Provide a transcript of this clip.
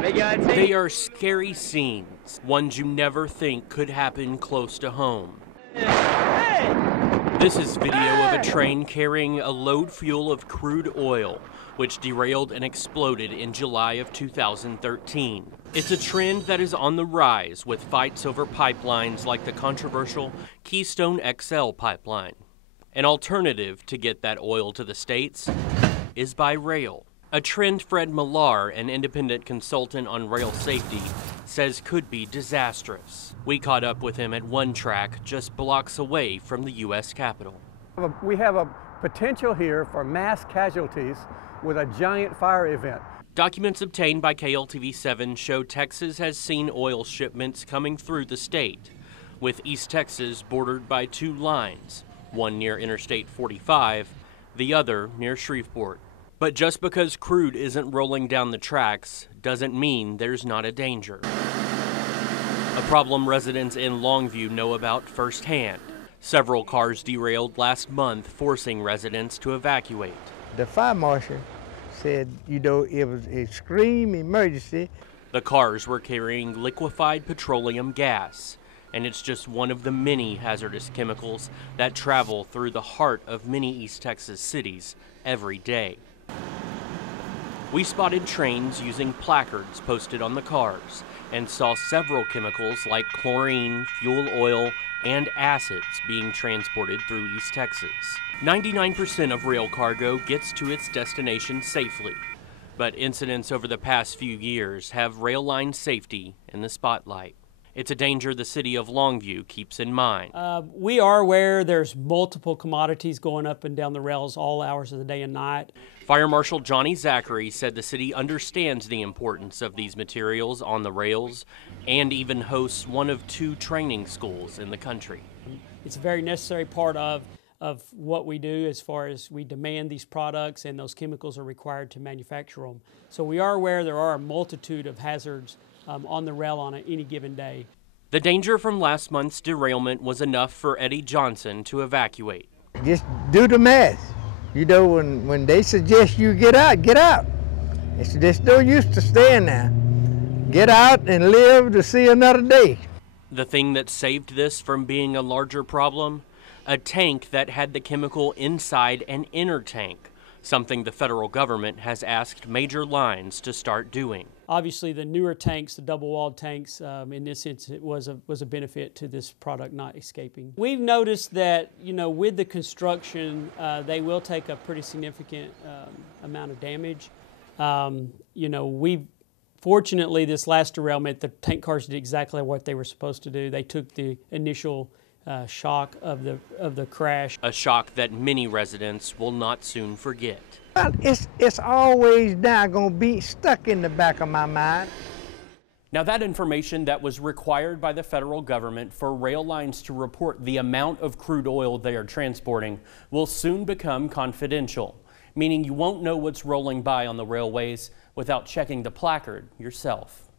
They are scary scenes, ones you never think could happen close to home. This is video of a train carrying a load full of crude oil, which derailed and exploded in July of 2013. It's a trend that is on the rise with fights over pipelines like the controversial Keystone XL pipeline. An alternative to get that oil to the States is by rail. A trend Fred Millar, an independent consultant on rail safety, says could be disastrous. We caught up with him at one track just blocks away from the U.S. Capitol. We have a potential here for mass casualties with a giant fire event. Documents obtained by KLTV7 show Texas has seen oil shipments coming through the state, with East Texas bordered by two lines, one near Interstate 45, the other near Shreveport. But just because crude isn't rolling down the tracks doesn't mean there's not a danger. A problem residents in Longview know about firsthand. Several cars derailed last month, forcing residents to evacuate. The fire marshal said, it was an extreme emergency. The cars were carrying liquefied petroleum gas, and it's just one of the many hazardous chemicals that travel through the heart of many East Texas cities every day. We spotted trains using placards posted on the cars and saw several chemicals like chlorine, fuel oil, and acids being transported through East Texas. 99% of rail cargo gets to its destination safely, but incidents over the past few years have rail line safety in the spotlight. It's a danger the city of Longview keeps in mind. We are aware there's multiple commodities going up and down the rails all hours of the day and night. Fire Marshal Johnny Zachary said the city understands the importance of these materials on the rails and even hosts one of two training schools in the country. It's a very necessary part of what we do as far as we demand these products, and those chemicals are required to manufacture them. So we are aware there are a multitude of hazards on the rail on any given day. The danger from last month's derailment was enough for Eddie Johnson to evacuate. Just do the math. When they suggest you get out, get out. It's just no use to staying there. Get out and live to see another day. The thing that saved this from being a larger problem? A tank that had the chemical inside an inner tank, something the federal government has asked major lines to start doing. Obviously, the newer tanks, the double-walled tanks, in this instance, it was a benefit to this product not escaping. We've noticed that, with the construction, they will take a pretty significant amount of damage. Fortunately, this last derailment, the tank cars did exactly what they were supposed to do. They took the initial shock of the crash. A shock that many residents will not soon forget. Well, it's always now going to be stuck in the back of my mind. Now, that information that was required by the federal government for rail lines to report the amount of crude oil they are transporting will soon become confidential, meaning you won't know what's rolling by on the railways without checking the placard yourself.